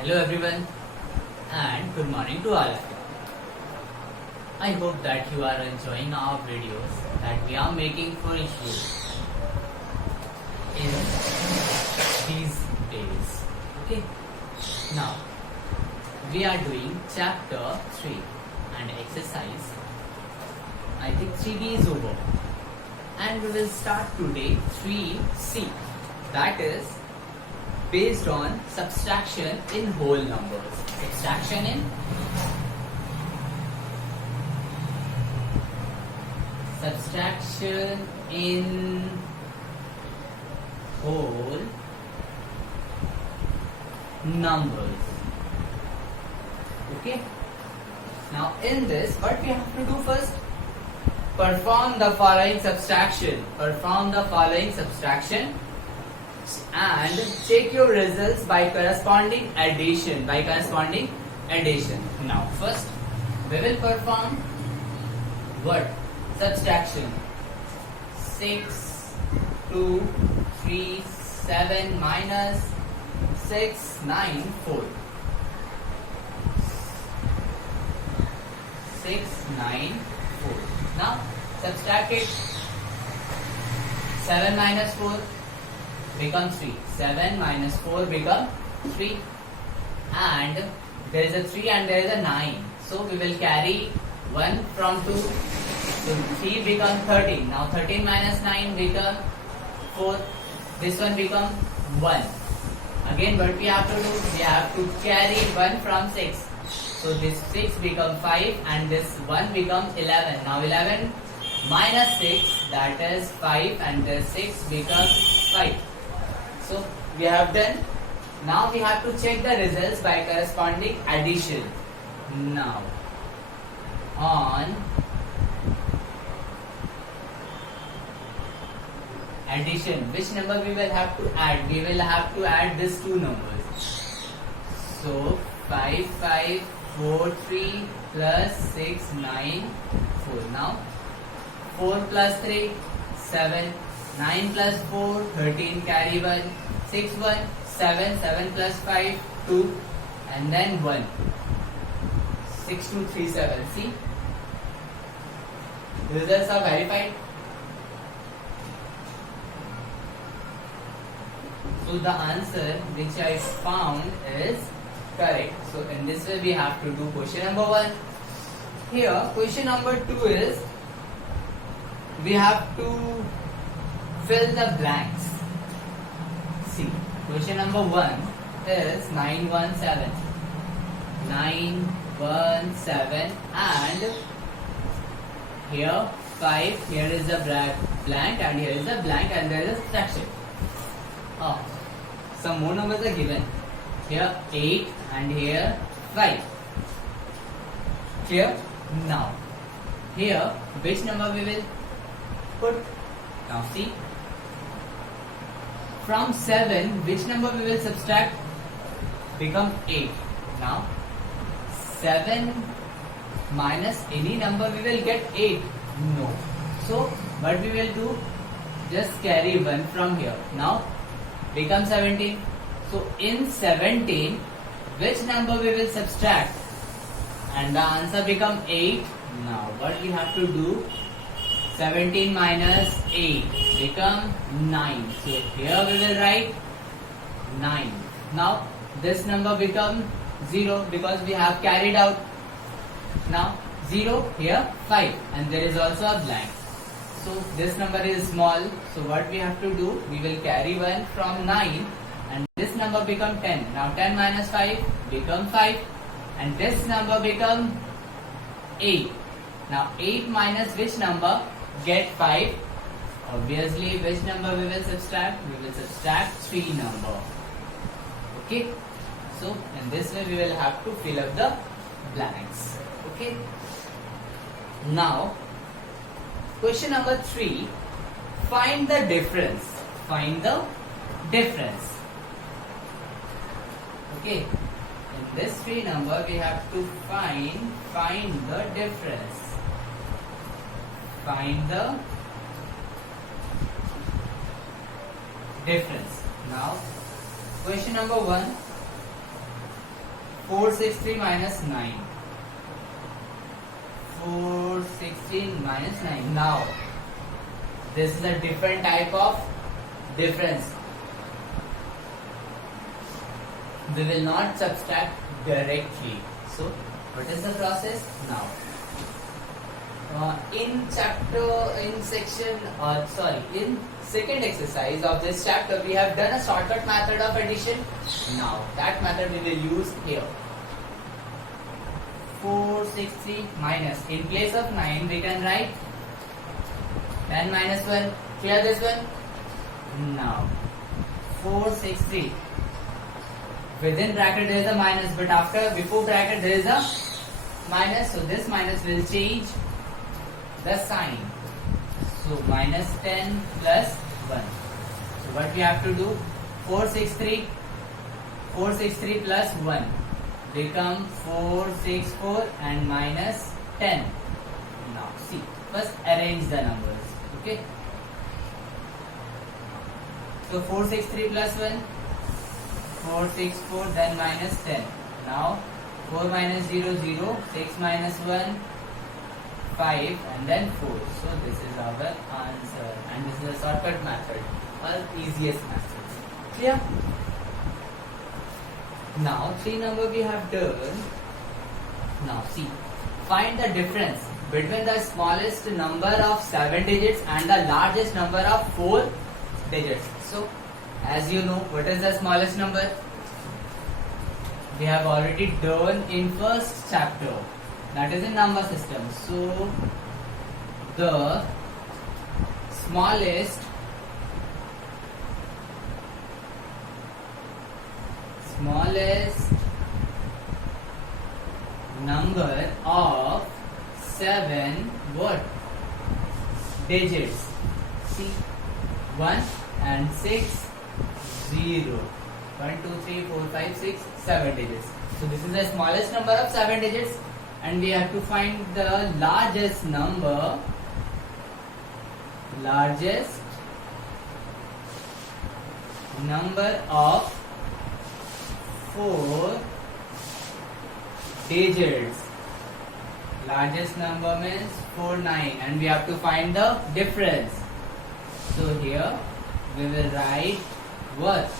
Hello everyone and good morning to all of you. I hope that you are enjoying our videos that we are making for you in these days. Okay. Now we are doing chapter 3 and exercise. I think 3B is over. And we will start today 3C. That is based on subtraction in whole numbers. Subtraction in whole numbers. Okay. Now in this, what we have to do first? Perform the following subtraction. Perform the following subtraction and check your results by corresponding addition. Now first we will perform what? Subtraction. 6, 2, 3, 7 minus 6, 9, 4. 6, 9, 4. Now subtract it. 7 minus 4 become 3. 7 minus 4 become 3. And there is a 3 and there is a 9. So we will carry 1 from 2. So 3 become 13. Now 13 minus 9 become 4. This one become 1. Again what we have to do? We have to carry 1 from 6. So this 6 become 5 and this 1 becomes 11. Now 11 minus 6, that is 5, and this 6 becomes 5. So we have done. Now we have to check the results by corresponding addition. Now on addition, which number we will have to add? We will have to add these two numbers. So 5, 5, 4, 3 plus 6, 9, 4. Now 4 plus 3, 7. 9 plus 4, 13, carry 1. 6, 1, 7. 7 plus 5, 2. And then 1. 6, 2, 3, 7. See? The results are verified. So the answer which I found is correct. So in this way we have to do question number 1. Here question number 2 is we have to fill the blanks. See, question number 1 is 917. 917 and here 5, here is a blank and here is a blank and there is a subtraction. Some more numbers are given. Here 8 and here 5. Clear? Now here which number we will put? Now see, from 7 which number we will subtract? Become 8. Now 7 minus any number we will get 8? No. So what we will do? Just carry 1 from here. Now become 17. So in 17 which number we will subtract? And the answer become 8. Now what we have to do? 17 minus 8 become 9. So here we will write 9. Now this number become 0 because we have carried out. Now 0, here 5 and there is also a blank. So this number is small. So what we have to do? We will carry 1 from 9 and this number become 10. Now 10 minus 5 become 5 and this number become 8. Now 8 minus which number? Get 5. Obviously which number we will subtract? We will subtract 3 number. Okay. So in this way we will have to fill up the blanks. Okay. Now question number 3. Find the difference. Find the difference. Okay. In this 3 number we have to find the difference. Find the difference. Now question number 1. 463 minus 9. 416 minus 9. Now, this is a different type of difference. We will not subtract directly. So, what is the process now? In second exercise of this chapter, we have done a shortcut method of addition. Now, that method we will use here. 463 minus, in place of 9 we can write 10 minus 1. Clear this one? Now 463, within bracket there is a minus, but before bracket there is a minus, so this minus will change the sign. So minus 10 plus 1. So what we have to do? 463 plus 1 become 464 and minus 10. Now see, first arrange the numbers. Okay. So 463 plus 1, 464, then minus 10. Now 4 minus 0, 0, 6 minus 1, 5, and then 4. So this is our answer, and this is a shortcut method, or easiest method. Clear? Now 3 number we have done. Now see, find the difference between the smallest number of 7 digits and the largest number of 4 digits. So, as you know, what is the smallest number? We have already done in first chapter, that is in number system. So, the smallest number of 7 what? Digits. See, 1 and 6, 0. 1, 2, 3, 4, 5, 6, 7 digits. So this is the smallest number of 7 digits, and we have to find the largest number of 4 digits. Largest number means 49, and we have to find the difference. So here we will write what?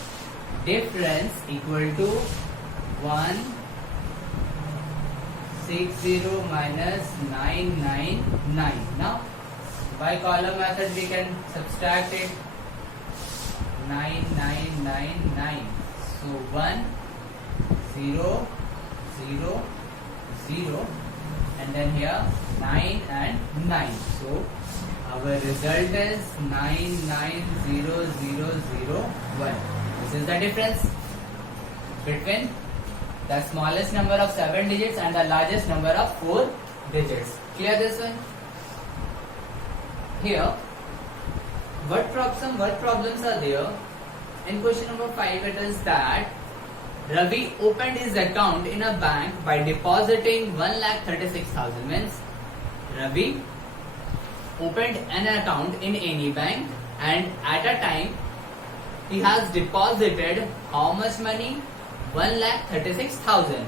Difference equal to 160 minus 999. Now by column method we can subtract it. 9999. So 1 0 0 0, and then here 9 and 9. So our result is 990001. This is the difference between the smallest number of 7 digits and the largest number of 4 digits. Clear this one? Here, what problems are there? In question number 5, it is that Ravi opened his account in a bank by depositing 1,36,000. Means Ravi opened an account in any bank, and at a time he has deposited how much money? 1,36,000,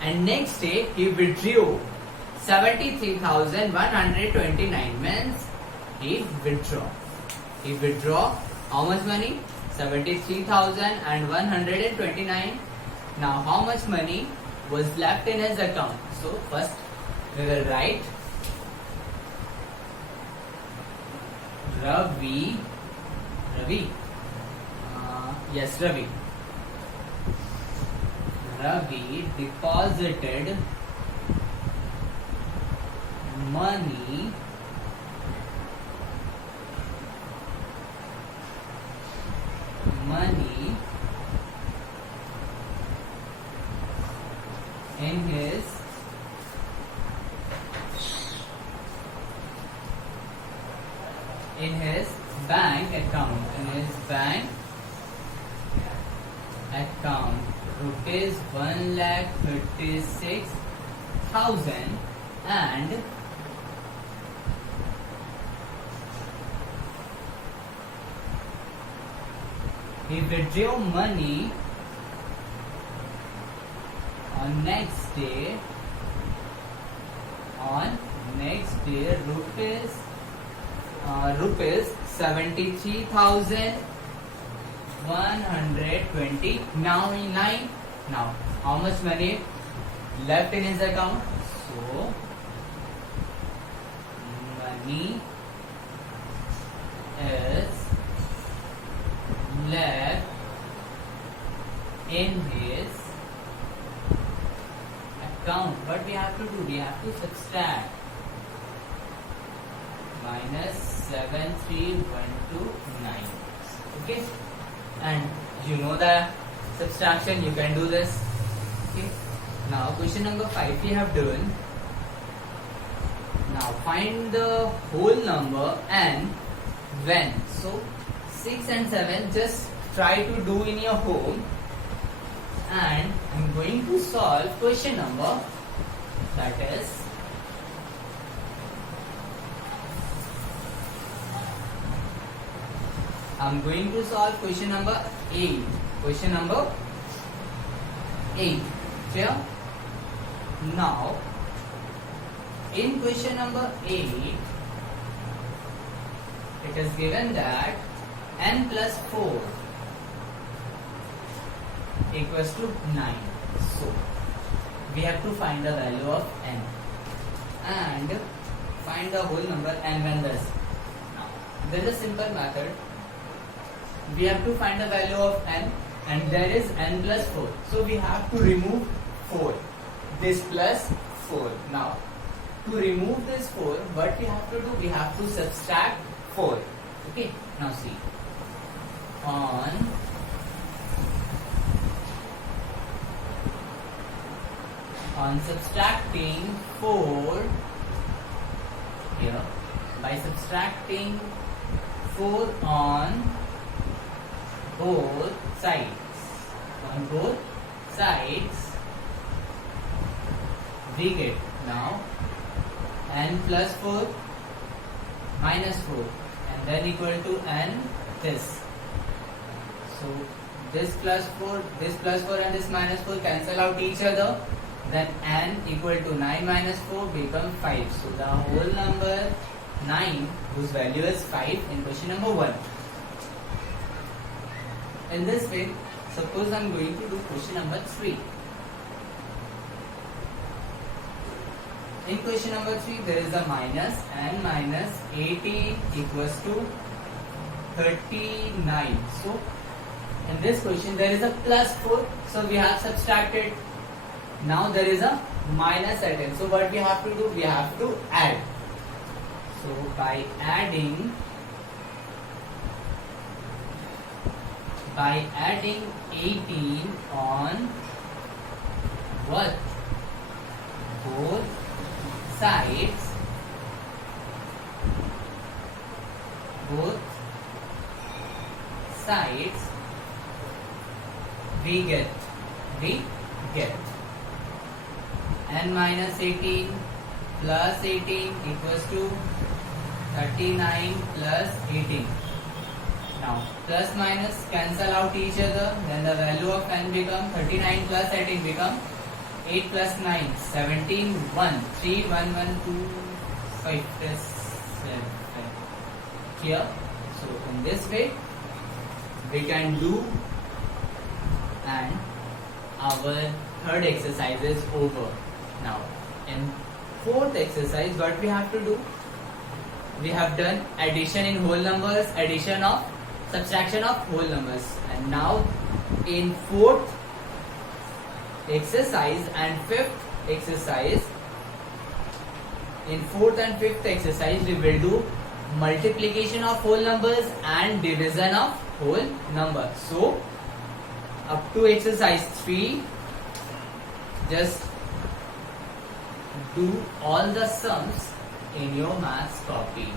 and next day he withdrew 73,129. Means he withdraw how much money? 73,129. Now how much money was left in his account? So first we will write Ravi deposited money in his bank account. Rupees 1,36,000, and he withdrew money on next day rupees 73,120. Now how much money left in his account? So money is left in his account. What we have to do? We have to subtract -73,129. Okay, and you know the subtraction. You can do this. Okay. Now question number 5 we have done. Now find the whole number and when. So 6 and 7 just try to do in your home, and I'm going to solve question number, that is I'm going to solve question number 8. Question number 8. Clear? Now in question number 8 it is given that n plus 4 equals to 9. So we have to find the value of n and find the whole number and when this. Now there is a simple method. We have to find the value of n and there is n plus 4. So we have to remove 4. This plus 4. Now to remove this 4, what we have to do? We have to subtract 4. Okay. Now see. On subtracting 4 here, by subtracting 4 on both sides, we get now n plus 4 minus 4 and then equal to n this. So this plus 4 and this minus 4 cancel out each other. Then n equal to 9 minus 4 become 5. So the whole number 9 whose value is 5 in question number 1. In this way, suppose I am going to do question number 3. In question number 3 there is a minus, and minus 18 equals to 39. So in this question there is a plus 4, so we have subtracted. Now there is a minus at end. So what we have to do? We have to add. So by adding 18 on what? Both sides. We get n minus 18 plus 18 equals to 39 plus 18. Now plus minus cancel out each other, then the value of n become 39 plus 18 become 8 plus 9 17 1 3 1 1 2 5 plus 7 here. So in this way we can do, and our third exercise is over. Now in fourth exercise what we have to do? We have done addition in whole numbers, subtraction of whole numbers, and now in fourth exercise and fifth exercise, we will do multiplication of whole numbers and division of whole number. So up to exercise 3 just do all the sums in your maths copy.